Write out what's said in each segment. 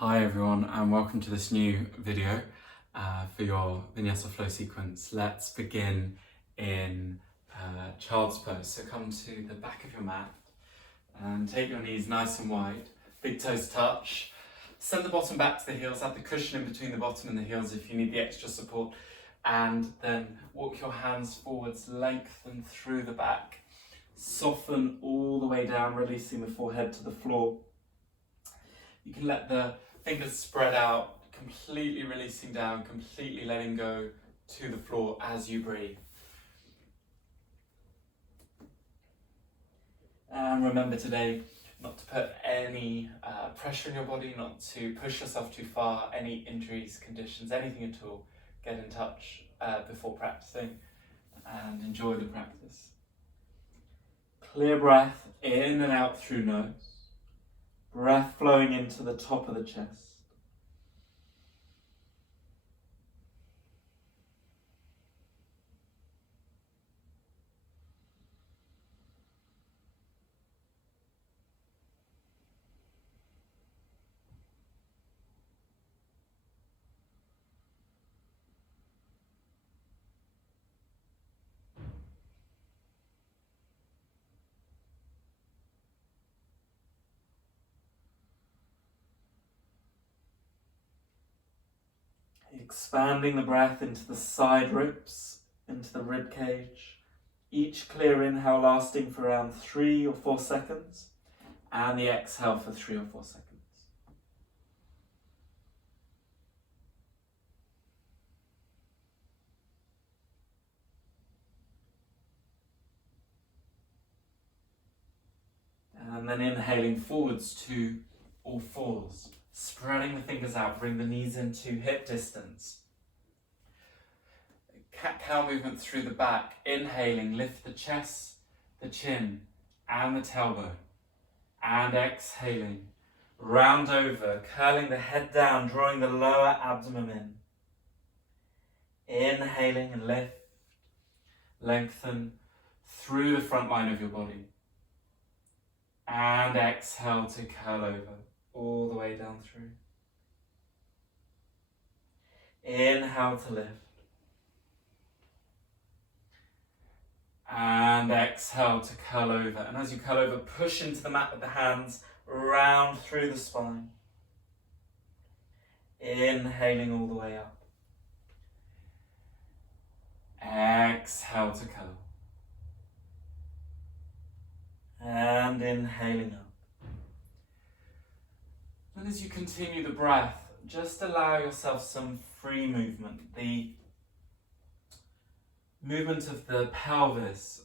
Hi everyone, and welcome to this new video for your vinyasa flow sequence. Let's begin in child's pose. So come to the back of your mat and take your knees nice and wide, big toes touch. Send the bottom back to the heels, add the cushion in between the bottom and the heels if you need the extra support, and then walk your hands forwards, lengthen through the back, soften all the way down, releasing the forehead to the floor. You can let the fingers spread out, completely releasing down, completely letting go to the floor as you breathe. And remember today not to put any pressure on your body, not to push yourself too far, any injuries, conditions, anything at all. Get in touch before practicing and enjoy the practice. Clear breath in and out through nose. Breath flowing into the top of the chest. Expanding the breath into the side ribs, into the rib cage. Each clear inhale lasting for around 3 or 4 seconds, and the exhale for 3 or 4 seconds. And then inhaling forwards to all fours. Spreading the fingers out, bring the knees into hip distance. Cat-cow movement through the back. Inhaling, lift the chest, the chin, and the tailbone. And exhaling, round over, curling the head down, drawing the lower abdomen in. Inhaling and lift, lengthen through the front line of your body. And exhale to curl over, all the way down through. Inhale to lift. And exhale to curl over. And as you curl over, push into the mat with the hands, round through the spine. Inhaling all the way up. Exhale to curl. And inhaling up. And as you continue the breath, just allow yourself some free movement. The movement of the pelvis,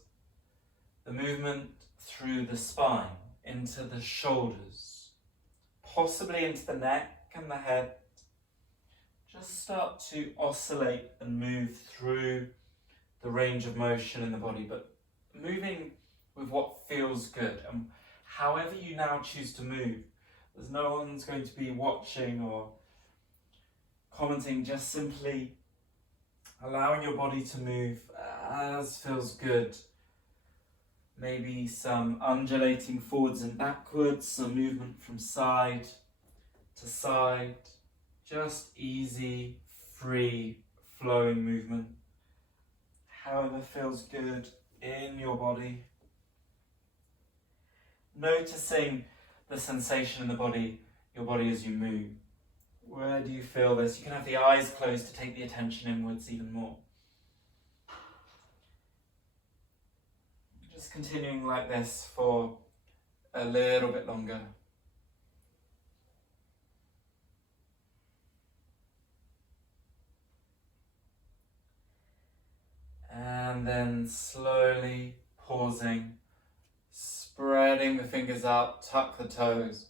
the movement through the spine, into the shoulders, possibly into the neck and the head. Just start to oscillate and move through the range of motion in the body, but moving with what feels good. And however you now choose to move, there's no one's going to be watching or commenting, just simply allowing your body to move as feels good. Maybe some undulating forwards and backwards, some movement from side to side, just easy, free, flowing movement. However feels good in your body. Noticing the sensation in the body, your body as you move. Where do you feel this? You can have the eyes closed to take the attention inwards even more. Just continuing like this for a little bit longer. And then slowly pausing, spreading the fingers out, tuck the toes,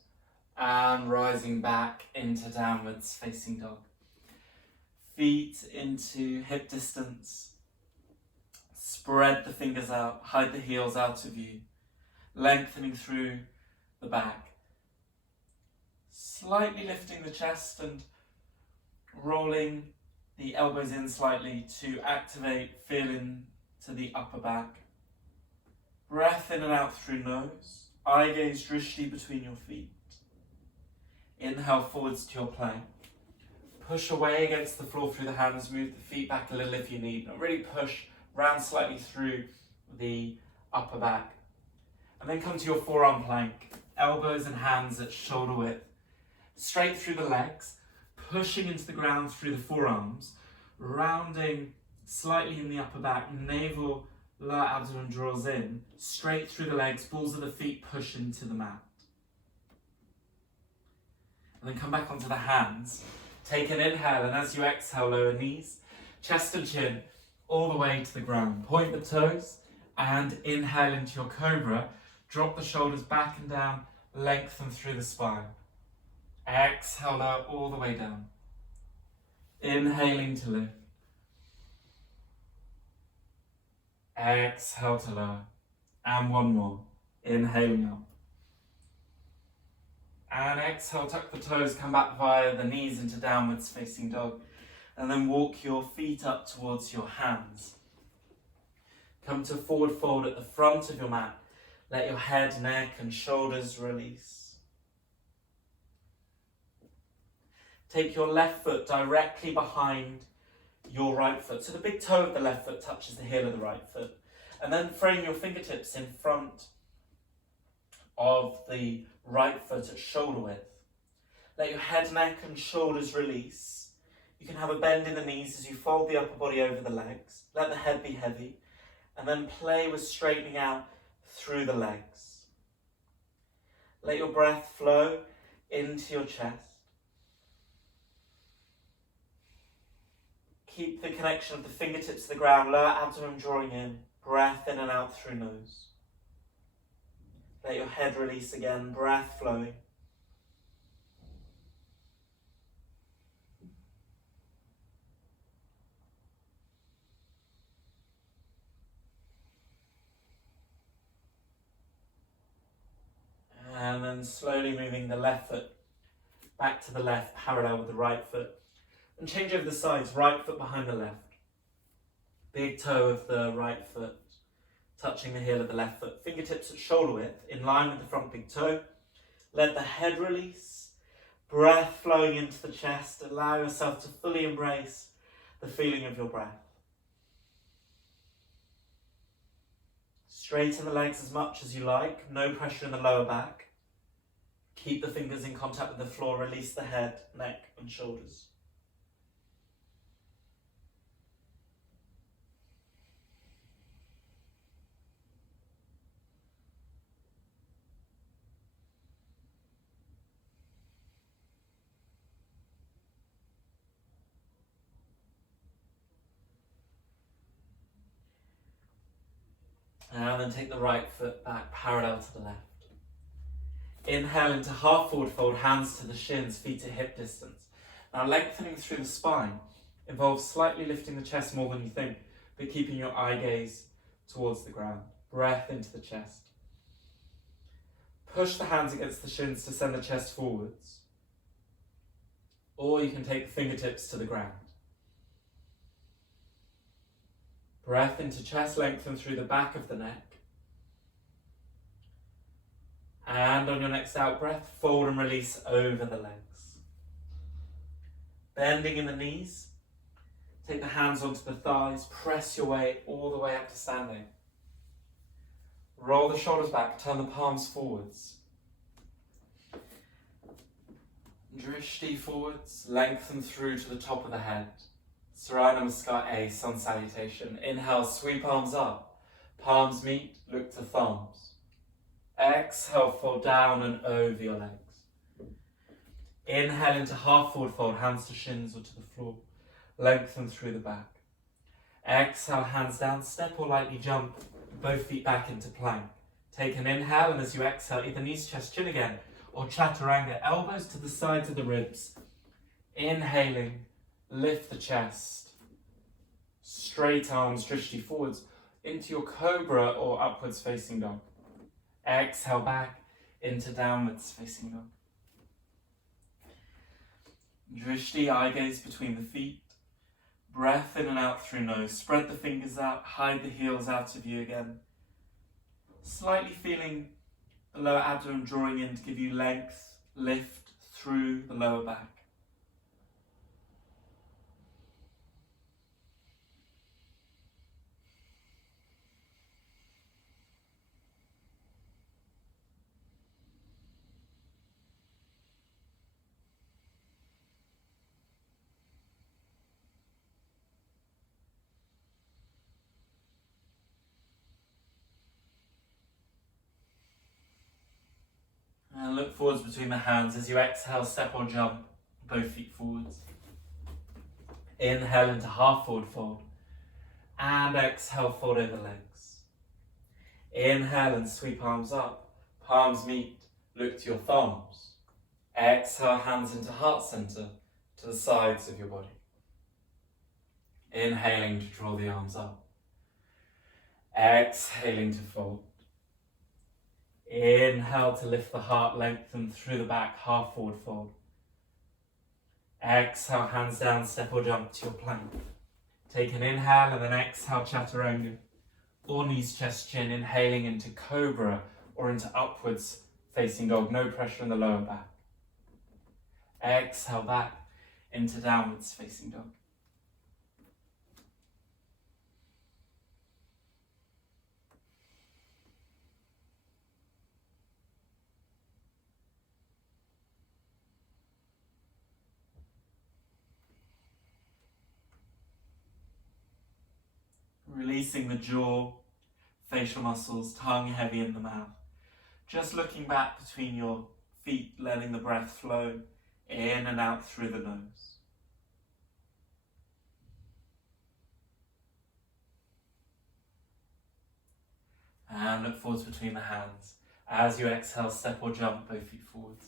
and rising back into downwards facing dog. Feet into hip distance. Spread the fingers out, hide the heels out of view, lengthening through the back. Slightly lifting the chest and rolling the elbows in slightly to activate, feel into the upper back. Breath in and out through nose, eye gaze drishti between your feet. Inhale forwards to your plank. Push away against the floor through the hands, move the feet back a little if you need. Not really push, round slightly through the upper back. And then come to your forearm plank, elbows and hands at shoulder width. Straight through the legs, pushing into the ground through the forearms, rounding slightly in the upper back, navel, lower abdomen draws in, straight through the legs, balls of the feet push into the mat. And then come back onto the hands. Take an inhale, and as you exhale, lower knees, chest and chin, all the way to the ground. Point the toes, and inhale into your cobra. Drop the shoulders back and down, lengthen through the spine. Exhale, lower all the way down. Inhaling to lift. Exhale to lower. And one more. Inhaling up. And exhale, tuck the toes, come back via the knees into downwards facing dog. And then walk your feet up towards your hands. Come to forward fold at the front of your mat. Let your head, neck and shoulders release. Take your left foot directly behind your right foot. So the big toe of the left foot touches the heel of the right foot. And then frame your fingertips in front of the right foot at shoulder width. Let your head, neck and shoulders release. You can have a bend in the knees as you fold the upper body over the legs. Let the head be heavy. And then play with straightening out through the legs. Let your breath flow into your chest. Keep the connection of the fingertips to the ground, lower abdomen drawing in, breath in and out through nose. Let your head release again, breath flowing. And then slowly moving the left foot back to the left, parallel with the right foot. And change over the sides, right foot behind the left. Big toe of the right foot touching the heel of the left foot. Fingertips at shoulder width, in line with the front big toe. Let the head release. Breath flowing into the chest. Allow yourself to fully embrace the feeling of your breath. Straighten the legs as much as you like. No pressure in the lower back. Keep the fingers in contact with the floor. Release the head, neck and shoulders. And then take the right foot back parallel to the left. Inhale into half forward fold, hands to the shins, feet at hip distance. Now lengthening through the spine involves slightly lifting the chest more than you think, but keeping your eye gaze towards the ground. Breath into the chest. Push the hands against the shins to send the chest forwards. Or you can take the fingertips to the ground. Breath into chest, lengthen through the back of the neck. And on your next out breath, fold and release over the legs. Bending in the knees. Take the hands onto the thighs, press your way all the way up to standing. Roll the shoulders back, turn the palms forwards. Drishti forwards, lengthen through to the top of the head. Surya Namaskar A, sun salutation. Inhale, sweep arms up. Palms meet, look to thumbs. Exhale, fold down and over your legs. Inhale into half forward fold, hands to shins or to the floor. Lengthen through the back. Exhale, hands down, step or lightly jump, both feet back into plank. Take an inhale, and as you exhale, either knees, chest, chin again, or chaturanga, elbows to the sides of the ribs. Inhaling. Lift the chest, straight arms, drishti forwards into your cobra or upwards facing dog. Exhale back into downwards facing dog. Drishti, eye gaze between the feet. Breath in and out through nose. Spread the fingers out, hide the heels out of view again. Slightly feeling the lower abdomen drawing in to give you length, lift through the lower back. And look forwards between the hands. As you exhale, step or jump both feet forwards. Inhale into half forward fold. And exhale, fold over legs. Inhale and sweep arms up. Palms meet, look to your thumbs. Exhale, hands into heart center, to the sides of your body. Inhaling to draw the arms up. Exhaling to fold. Inhale to lift the heart, lengthen through the back, half forward fold. Exhale, hands down, step or jump to your plank. Take an inhale and then exhale, chaturanga. Or knees, chest, chin, inhaling into cobra or into upwards facing dog. No pressure in the lower back. Exhale back into downwards facing dog. Releasing the jaw, facial muscles, tongue heavy in the mouth. Just looking back between your feet, letting the breath flow in and out through the nose. And look forwards between the hands. As you exhale, step or jump both feet forwards.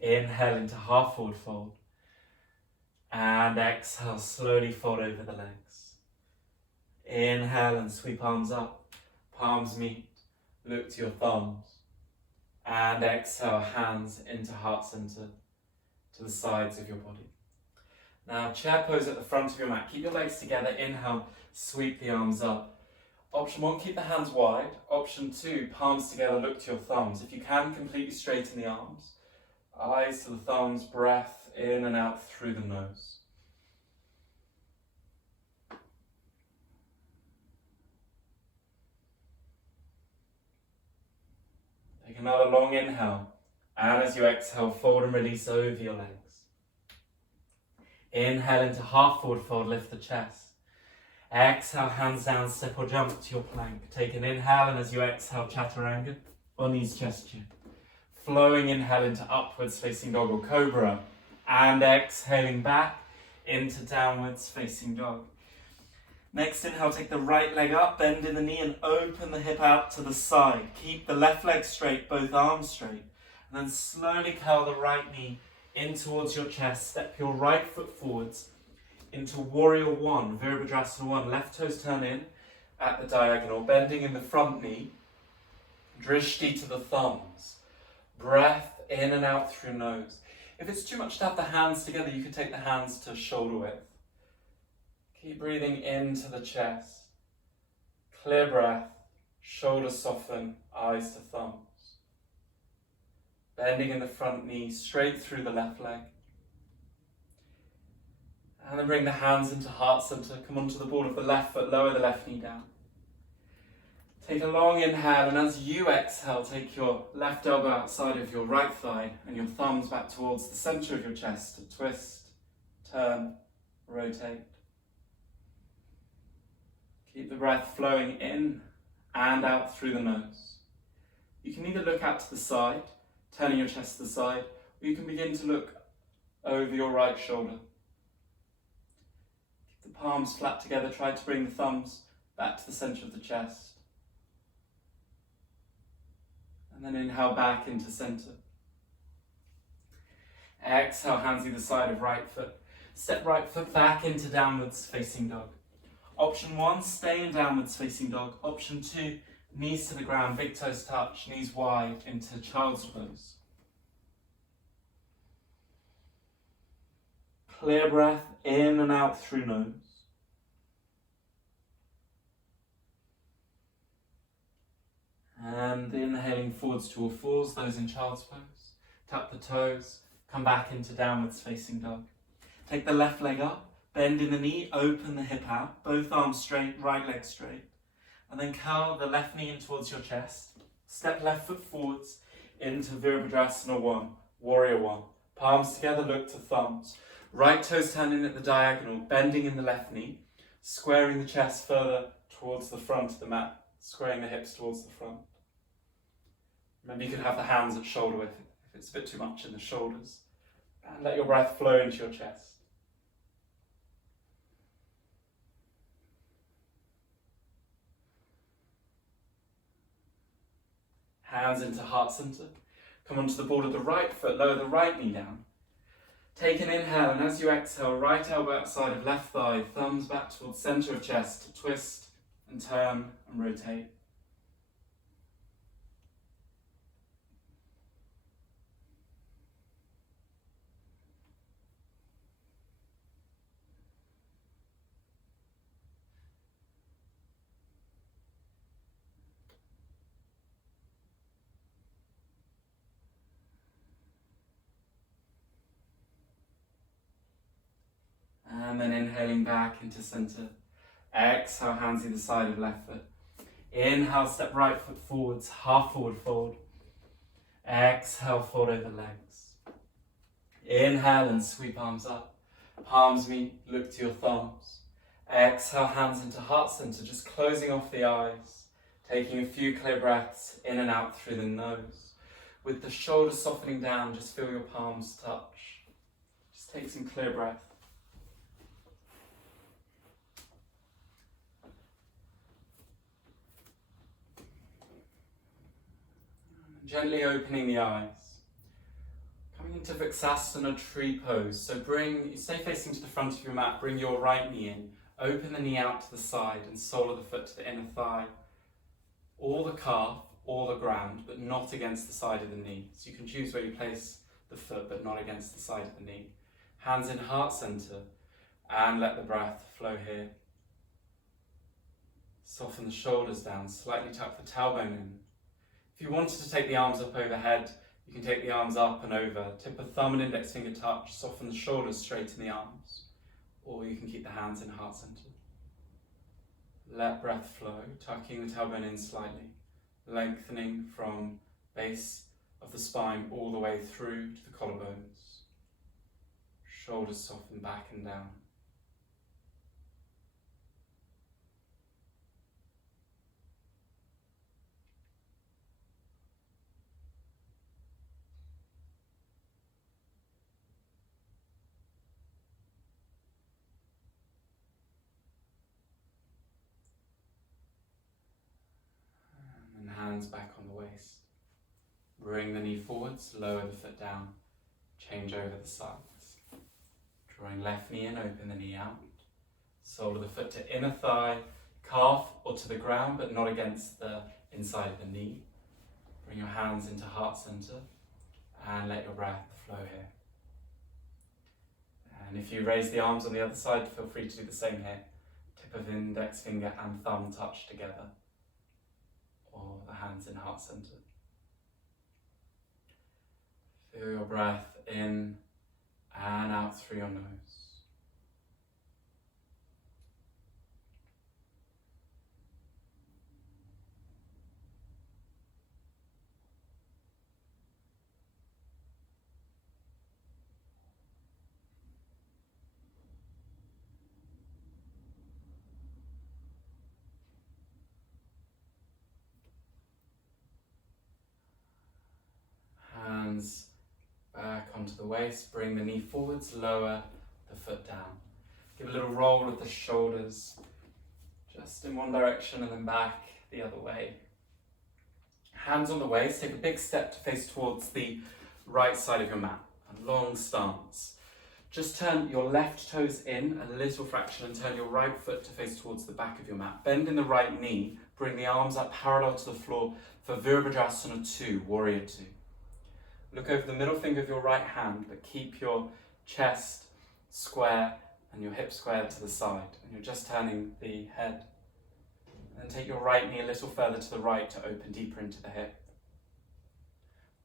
Inhale into half forward fold. And exhale, slowly fold over the legs. Inhale and sweep arms up, palms meet, look to your thumbs. And exhale, hands into heart center, to the sides of your body. Now chair pose at the front of your mat. Keep your legs together, inhale, sweep the arms up. Option 1, keep the hands wide. Option 2, palms together, look to your thumbs. If you can, completely straighten the arms. Eyes to the thumbs, breath in and out through the nose. Take another long inhale, and as you exhale, fold and release over your legs. Inhale into half forward fold, lift the chest. Exhale, hands down, step or jump to your plank. Take an inhale, and as you exhale, chaturanga, or knees, chest, chin. Flowing inhale into upwards facing dog or cobra, and exhaling back into downwards facing dog. Next inhale, take the right leg up, bend in the knee and open the hip out to the side. Keep the left leg straight, both arms straight. And then slowly curl the right knee in towards your chest. Step your right foot forwards into Warrior 1, Virabhadrasana 1. Left toes turn in at the diagonal, bending in the front knee. Drishti to the thumbs. Breath in and out through nose. If it's too much to have the hands together, you can take the hands to shoulder width. Keep breathing into the chest. Clear breath, shoulders soften, eyes to thumbs. Bending in the front knee, straight through the left leg. And then bring the hands into heart center. Come onto the ball of the left foot, lower the left knee down. Take a long inhale, and as you exhale, take your left elbow outside of your right thigh and your thumbs back towards the center of your chest. Twist, turn, rotate. Keep the breath flowing in and out through the nose. You can either look out to the side, turning your chest to the side, or you can begin to look over your right shoulder. Keep the palms flat together, try to bring the thumbs back to the center of the chest. And then inhale back into center. Exhale, hands either side of right foot. Step right foot back into downwards facing dog. Option 1, stay in downwards facing dog. Option 2, knees to the ground, big toes touch, knees wide into child's pose. Clear breath in and out through nose. And inhaling forwards to all fours, those in child's pose. Tap the toes, Come back into downwards facing dog. Take the left leg up, bend in the knee, open the hip out, both arms straight, right leg straight. And then curl the left knee in towards your chest. Step left foot forwards into Virabhadrasana 1, Warrior 1. Palms together, look to thumbs. Right toes turning at the diagonal, bending in the left knee, squaring the chest further towards the front of the mat, squaring the hips towards the front. Maybe you could have the hands at shoulder width if it's a bit too much in the shoulders. And let your breath flow into your chest. Hands into heart center. Come onto the ball of the right foot, lower the right knee down. Take an inhale, and as you exhale, right elbow outside of left thigh, thumbs back towards center of chest, twist and turn and rotate. And then inhaling back into center. Exhale, hands either side of left foot. Inhale, step right foot forwards, half forward fold. Exhale, fold over legs. Inhale and sweep arms up. Palms meet, look to your thumbs. Exhale, hands into heart center, just closing off the eyes. Taking a few clear breaths in and out through the nose. With the shoulders softening down, just feel your palms touch. Just take some clear breath. Gently opening the eyes. Coming into Vrksasana tree pose. So you stay facing to the front of your mat, bring your right knee in, open the knee out to the side and sole of the foot to the inner thigh. Or the calf, or the ground, but not against the side of the knee. So you can choose where you place the foot, but not against the side of the knee. Hands in heart center, and let the breath flow here. Soften the shoulders down, slightly tuck the tailbone in. If you wanted to take the arms up overhead, you can take the arms up and over. Tip of thumb and index finger touch, soften the shoulders, straighten the arms. Or you can keep the hands in heart center. Let breath flow, tucking the tailbone in slightly, lengthening from base of the spine all the way through to the collarbones. Shoulders soften back and down. Hands back on the waist. Bring the knee forwards, lower the foot down, change over the sides. Drawing left knee in, open the knee out. Sole of the foot to inner thigh, calf or to the ground, but not against the inside of the knee. Bring your hands into heart center and let your breath flow here. And if you raise the arms on the other side, feel free to do the same here. Tip of index finger and thumb touch together, or the hands in heart center. Feel your breath in and out through your nose. Hands back onto the waist, bring the knee forwards, lower the foot down. Give a little roll of the shoulders, just in one direction and then back the other way. Hands on the waist, take a big step to face towards the right side of your mat, a long stance. Just turn your left toes in a little fraction and turn your right foot to face towards the back of your mat. Bend in the right knee, bring the arms up parallel to the floor for Virabhadrasana 2, Warrior 2. Look over the middle finger of your right hand, but keep your chest square and your hips squared to the side. And you're just turning the head. And then take your right knee a little further to the right to open deeper into the hip.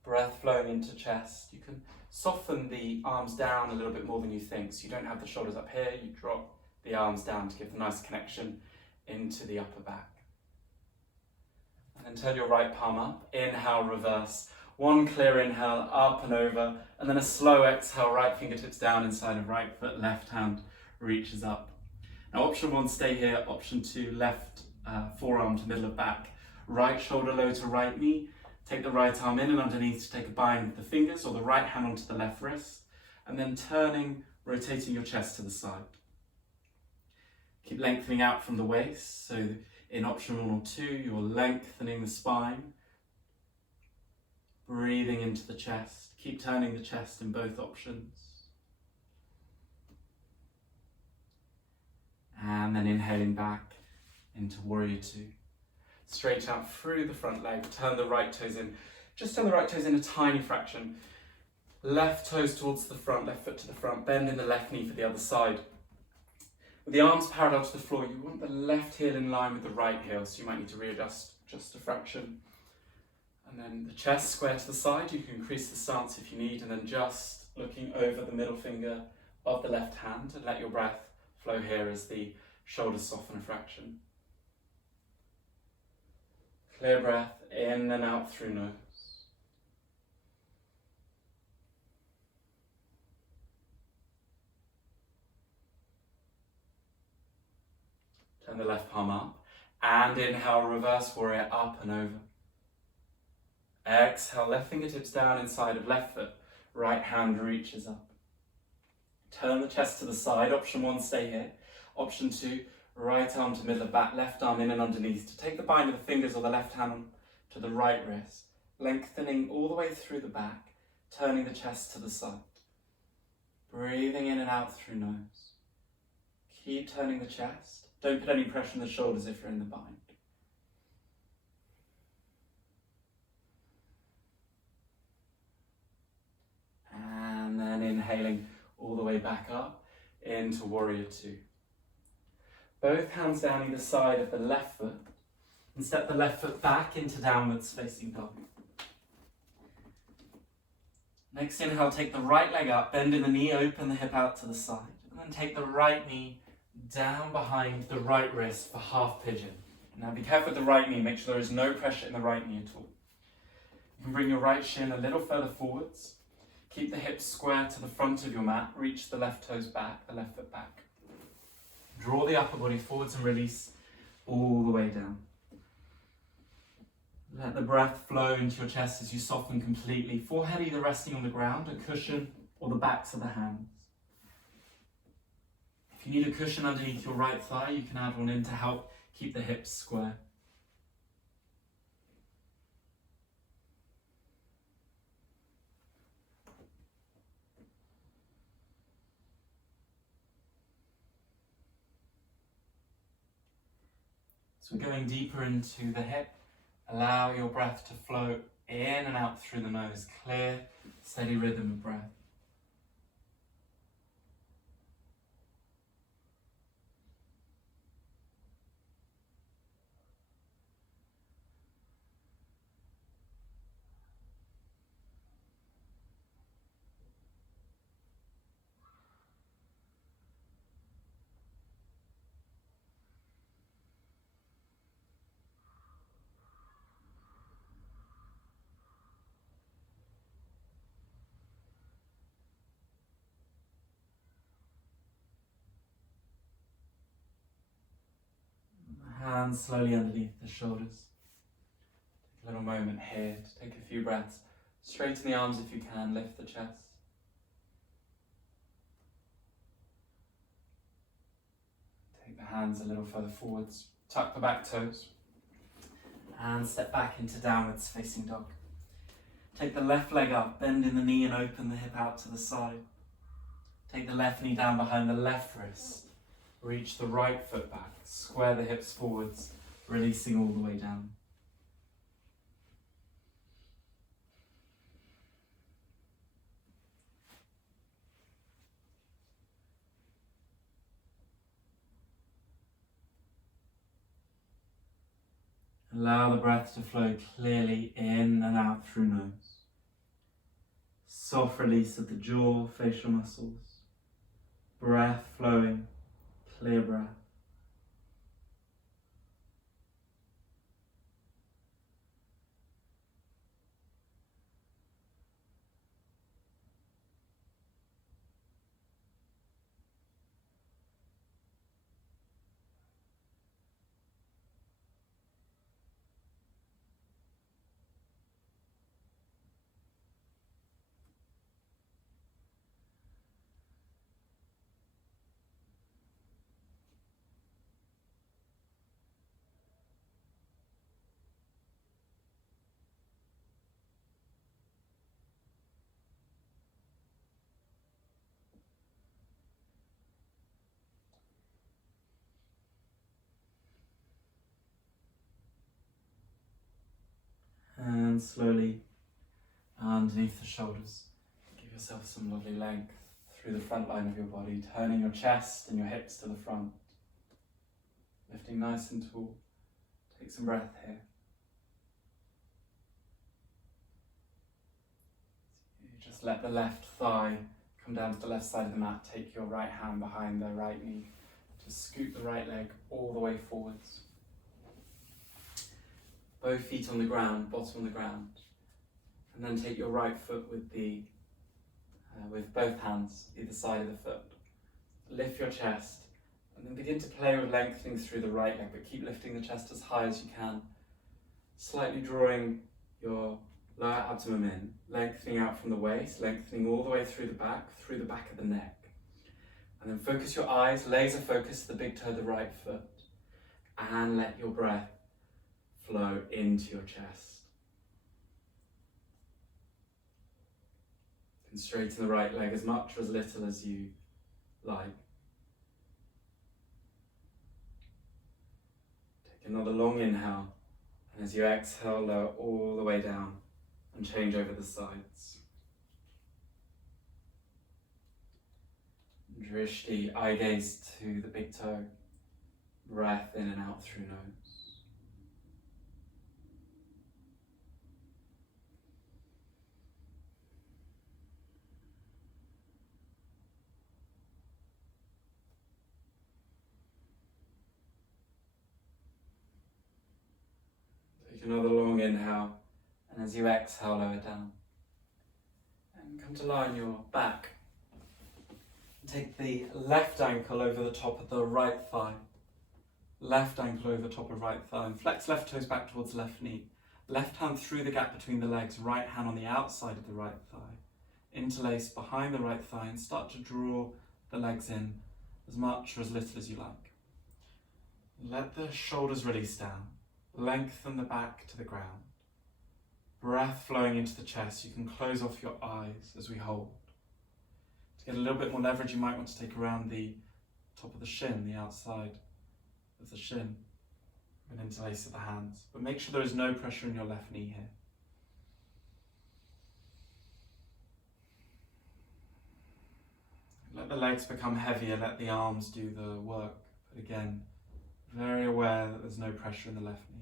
Breath flowing into chest. You can soften the arms down a little bit more than you think, so you don't have the shoulders up here, you drop the arms down to give the nice connection into the upper back. And then turn your right palm up, inhale, reverse. One clear inhale, up and over, and then a slow exhale, right fingertips down inside of right foot, left hand reaches up. Now option one, stay here. Option two, left forearm to middle of back, right shoulder low to right knee. Take the right arm in and underneath to take a bind with the fingers, or the right hand onto the left wrist, and then turning, rotating your chest to the side. Keep lengthening out from the waist, so in option one or two, you're lengthening the spine, breathing into the chest. Keep turning the chest in both options. And then inhaling back into warrior two. Straight out through the front leg, turn the right toes in. Just turn the right toes in a tiny fraction. Left toes towards the front, left foot to the front, bend in the left knee for the other side. With the arms parallel to the floor, you want the left heel in line with the right heel, so you might need to readjust just a fraction. And then the chest square to the side, you can increase the stance if you need, and then just looking over the middle finger of the left hand, and let your breath flow here as the shoulders soften a fraction. Clear breath in and out through nose. Turn the left palm up and inhale, reverse warrior up and over. Exhale, left fingertips down inside of left foot, right hand reaches up. Turn the chest to the side. Option one, stay here. Option two, right arm to middle of back, left arm in and underneath to take the bind of the fingers or the left hand to the right wrist, lengthening all the way through the back, turning the chest to the side. Breathing in and out through nose. Keep turning the chest. Don't put any pressure on the shoulders if you're in the bind. And then inhaling all the way back up into warrior two. Both hands down either side of the left foot, and step the left foot back into downwards facing dog. Next inhale, take the right leg up, bend in the knee, open the hip out to the side, and then take the right knee down behind the right wrist for half pigeon. Now be careful with the right knee, make sure there is no pressure in the right knee at all. You can bring your right shin a little further forwards, keep the hips square to the front of your mat, reach the left toes back, the left foot back. Draw the upper body forwards and release all the way down. Let the breath flow into your chest as you soften completely. Forehead either resting on the ground, a cushion, or the backs of the hands. If you need a cushion underneath your right thigh, you can add one in to help keep the hips square. So we're going deeper into the hip. Allow your breath to flow in and out through the nose. Clear, steady rhythm of breath. Hands slowly underneath the shoulders. Take a little moment here to take a few breaths. Straighten the arms if you can, lift the chest. Take the hands a little further forwards, tuck the back toes, and step back into downwards facing dog. Take the left leg up, bend in the knee and open the hip out to the side. Take the left knee down behind the left wrist. Reach the right foot back, square the hips forwards, releasing all the way down. Allow the breath to flow clearly in and out through nose. Soft release of the jaw, facial muscles. Breath flowing, clear breath. And slowly underneath the shoulders, give yourself some lovely length through the front line of your body, turning your chest and your hips to the front, lifting nice and tall. Take some breath here. You just let the left thigh come down to the left side of the mat. Take your right hand behind the right knee. Just scoot the right leg all the way forwards. Both feet on the ground, bottom on the ground. And then take your right foot with both hands either side of the foot. Lift your chest and then begin to play with lengthening through the right leg, but keep lifting the chest as high as you can. Slightly drawing your lower abdomen in, lengthening out from the waist, lengthening all the way through the back of the neck. And then focus your eyes, laser focus the big toe of the right foot, and let your breath flow into your chest. And straighten the right leg as much or as little as you like. Take another long inhale, and as you exhale, lower all the way down and change over the sides. Drishti, eye gaze to the big toe. Breath in and out through nose. Take another long inhale, and as you exhale, lower down. And come to lie on your back. Take the left ankle over the top of the right thigh. Left ankle over top of right thigh. And flex left toes back towards left knee. Left hand through the gap between the legs. Right hand on the outside of the right thigh. Interlace behind the right thigh and start to draw the legs in as much or as little as you like. Let the shoulders release down. Lengthen the back to the ground. Breath flowing into the chest. You can close off your eyes as we hold. To get a little bit more leverage, you might want to take around the top of the shin, the outside of the shin, and interlace of the hands. But make sure there is no pressure in your left knee here. Let the legs become heavier, let the arms do the work. But again, very aware that there's no pressure in the left knee.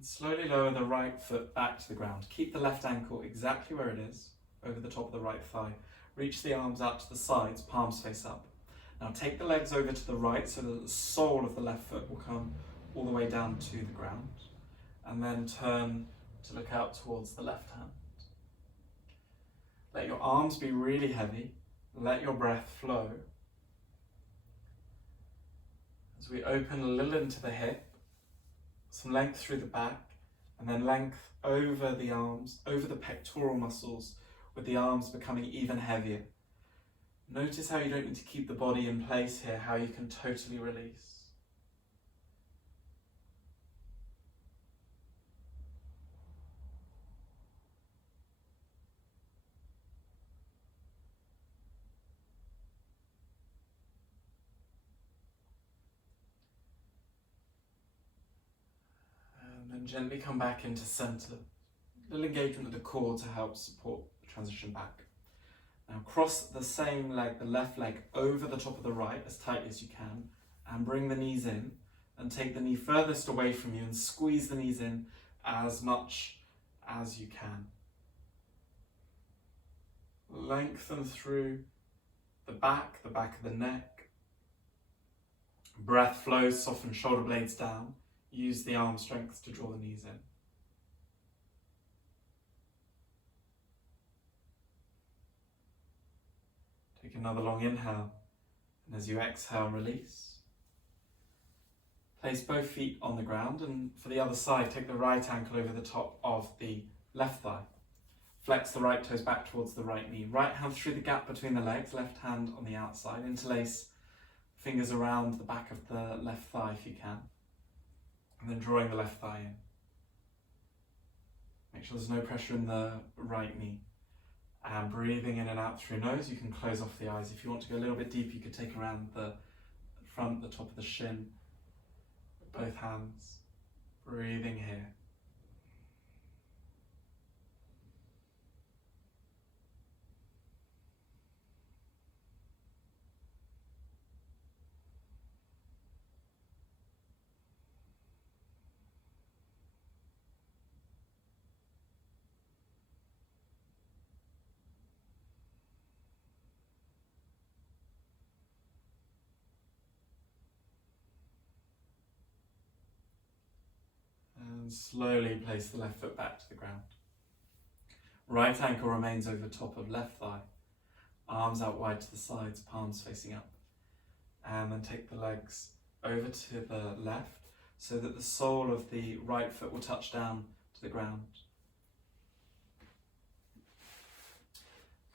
Slowly lower the right foot back to the ground. Keep the left ankle exactly where it is, over the top of the right thigh. Reach the arms out to the sides, palms face up. Now take the legs over to the right so that the sole of the left foot will come all the way down to the ground. And then turn to look out towards the left hand. Let your arms be really heavy. Let your breath flow. As we open a little into the hip, some length through the back, and then length over the arms, over the pectoral muscles, with the arms becoming even heavier. Notice how you don't need to keep the body in place here, how you can totally release. And gently come back into center. A little engagement of the core to help support the transition back. Now cross the same leg, the left leg, over the top of the right as tightly as you can, and bring the knees in, and take the knee furthest away from you and squeeze the knees in as much as you can. Lengthen through the back of the neck. Breath flows, soften shoulder blades down. Use the arm strength to draw the knees in. Take another long inhale, and as you exhale, release. Place both feet on the ground, and for the other side, take the right ankle over the top of the left thigh. Flex the right toes back towards the right knee. Right hand through the gap between the legs, left hand on the outside. Interlace fingers around the back of the left thigh if you can. And then drawing the left thigh in. Make sure there's no pressure in the right knee. And breathing in and out through nose, you can close off the eyes. If you want to go a little bit deep, you could take around the front, the top of the shin. Both hands, breathing here. And slowly place the left foot back to the ground. Right ankle remains over top of left thigh. Arms out wide to the sides, palms facing up. And then take the legs over to the left so that the sole of the right foot will touch down to the ground.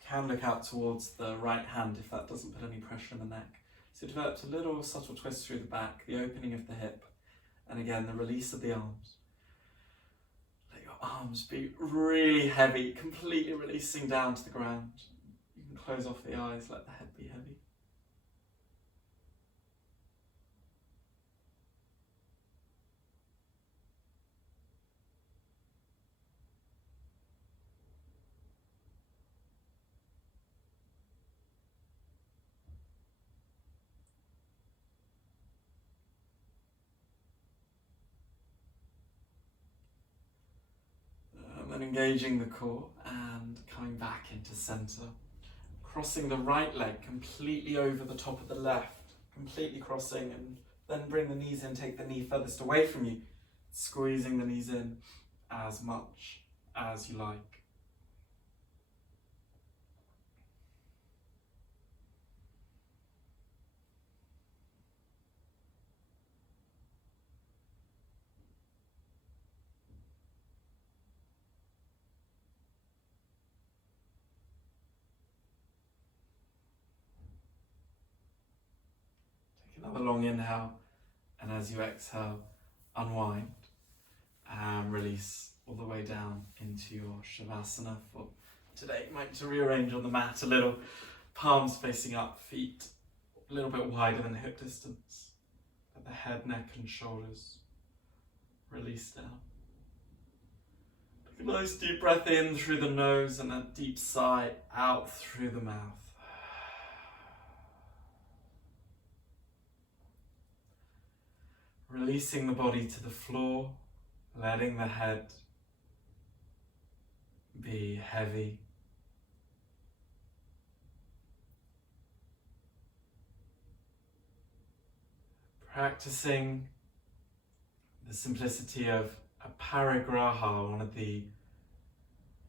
Can look out towards the right hand if that doesn't put any pressure on the neck. So develop a little subtle twist through the back, the opening of the hip, and again the release of the arms. Let your arms be really heavy, completely releasing down to the ground. You can close off the eyes, let the head be heavy. And engaging the core and coming back into center. Crossing the right leg completely over the top of the left, completely crossing, and then bring the knees in, take the knee furthest away from you, squeezing the knees in as much as you like. Another long inhale, and as you exhale, unwind and release all the way down into your Shavasana. For today, you might need to rearrange on the mat a little, palms facing up, feet a little bit wider than hip distance. Let the head, neck and shoulders release down. Take a nice deep breath in through the nose and a deep sigh out through the mouth. Releasing the body to the floor, letting the head be heavy. Practicing the simplicity of a parigraha, one of the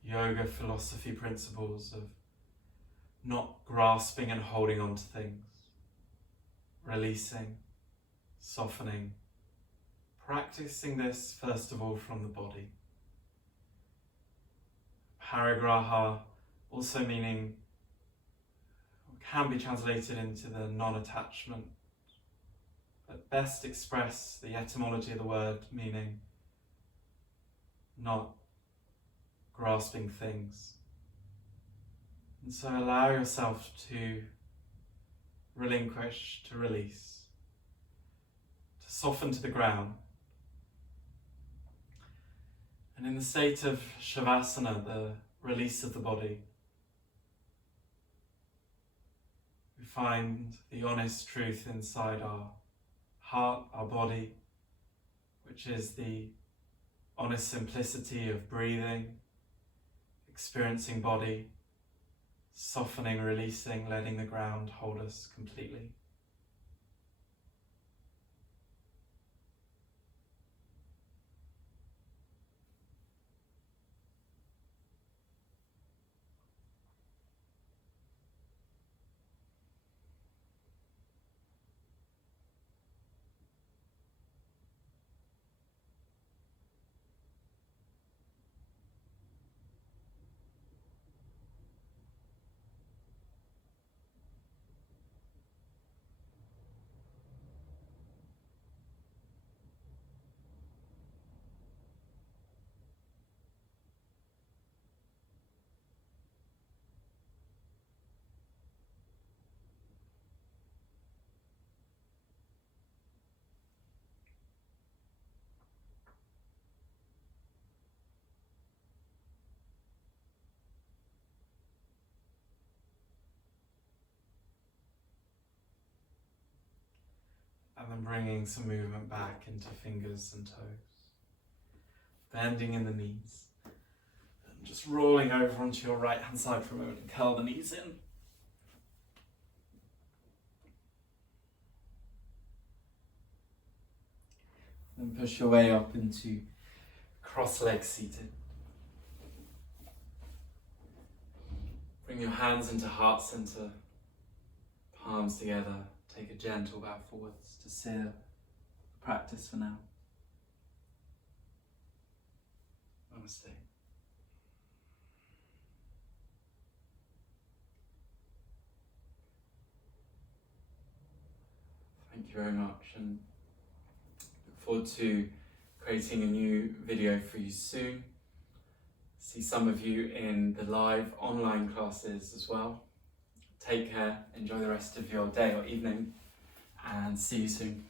yoga philosophy principles of not grasping and holding on to things, releasing, softening. Practicing this first of all from the body. Parigraha also meaning, can be translated into the non-attachment, but best express the etymology of the word meaning not grasping things. And so allow yourself to relinquish, to release, to soften to the ground. And in the state of Shavasana, the release of the body, find the honest truth inside our heart, our body, which is the honest simplicity of breathing, experiencing body, softening, releasing, letting the ground hold us completely. And then bringing some movement back into fingers and toes. Bending in the knees. And just rolling over onto your right hand side for a moment and curl the knees in. Then push your way up into cross-legged seated. Bring your hands into heart center, palms together. Take a gentle bow forwards to seal the practice for now. Namaste. Thank you very much, and look forward to creating a new video for you soon. See some of you in the live online classes as well. Take care, enjoy the rest of your day or evening, and see you soon.